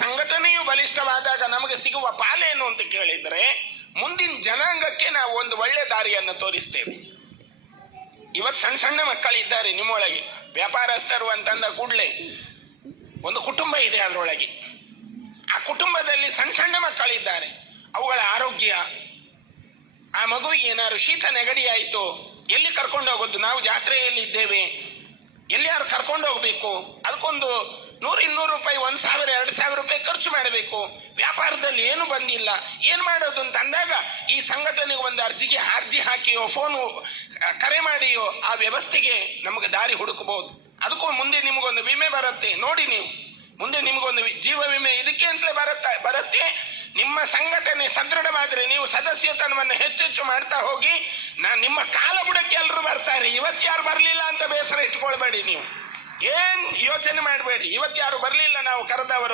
ಸಂಘಟನೆಯು ಬಲಿಷ್ಠವಾದಾಗ ನಮಗೆ ಸಿಗುವ ಪಾಲೇನು ಅಂತ ಕೇಳಿದರೆ, ಮುಂದಿನ ಜನಾಂಗಕ್ಕೆ ನಾವು ಒಂದು ಒಳ್ಳೆ ದಾರಿಯನ್ನು ತೋರಿಸ್ತೇವೆ. ಇವತ್ತು ಸಣ್ಣ ಸಣ್ಣ ಮಕ್ಕಳಿದ್ದಾರೆ ನಿಮ್ಮೊಳಗೆ, ವ್ಯಾಪಾರಸ್ಥರು ಅಂತಂದ ಕೂಡಲೇ ಒಂದು ಕುಟುಂಬ ಇದೆ ಅದರೊಳಗೆ. ಆ ಕುಟುಂಬದಲ್ಲಿ ಸಣ್ಣ ಸಣ್ಣ ಮಕ್ಕಳಿದ್ದಾರೆ. ಅವುಗಳ ಆರೋಗ್ಯ, ಆ ಮಗುವಿಗೆ ಏನಾದ್ರು ಶೀತ ನೆಗಡಿ ಆಯಿತು, ಎಲ್ಲಿ ಕರ್ಕೊಂಡು ಹೋಗೋದು? ನಾವು ಜಾತ್ರೆಯಲ್ಲಿ ಇದ್ದೇವೆ, ಎಲ್ಲಿಯಾರು ಕರ್ಕೊಂಡು ಹೋಗ್ಬೇಕು, ಅದಕ್ಕೊಂದು 100-200 ರೂಪಾಯಿ, 1000 2000 ರೂಪಾಯಿ ಖರ್ಚು ಮಾಡಬೇಕು. ವ್ಯಾಪಾರದಲ್ಲಿ ಏನು ಬಂದಿಲ್ಲ, ಏನು ಮಾಡೋದು ಅಂತ ಅಂದಾಗ ಈ ಸಂಘಟನೆಗೆ ಒಂದು ಅರ್ಜಿ ಹಾಕಿಯೋ ಫೋನು ಕರೆ ಮಾಡಿಯೋ ಆ ವ್ಯವಸ್ಥೆಗೆ ನಮಗೆ ದಾರಿ ಹುಡುಕಬಹುದು. ಅದಕ್ಕೂ ಮುಂದೆ ನಿಮಗೊಂದು ವಿಮೆ ಬರುತ್ತೆ ನೋಡಿ. ನೀವು ಮುಂದೆ ನಿಮಗೊಂದು ಜೀವ ವಿಮೆ ಇದಕ್ಕೆ ಅಂತಲೇ ಬರುತ್ತೆ. ನಿಮ್ಮ ಸಂಘಟನೆ ಸದೃಢವಾದ್ರೆ ನೀವು ಸದಸ್ಯತನವನ್ನು ಹೆಚ್ಚೆಚ್ಚು ಮಾಡ್ತಾ ಹೋಗಿ, ನಿಮ್ಮ ಕಾಲ ಬುಡಕ್ಕೆ ಎಲ್ಲರೂ ಬರ್ತಾರೆ. ಇವತ್ತು ಯಾರು ಬರಲಿಲ್ಲ ಅಂತ ಬೇಸರ ಇಟ್ಕೊಳ್ಬೇಡಿ. ನೀವು ಏನ್ ಯೋಚನೆ ಮಾಡಬೇಡಿ. ಇವತ್ತು ಯಾರು ಬರಲಿಲ್ಲ ನಾವು ಕರೆದವರು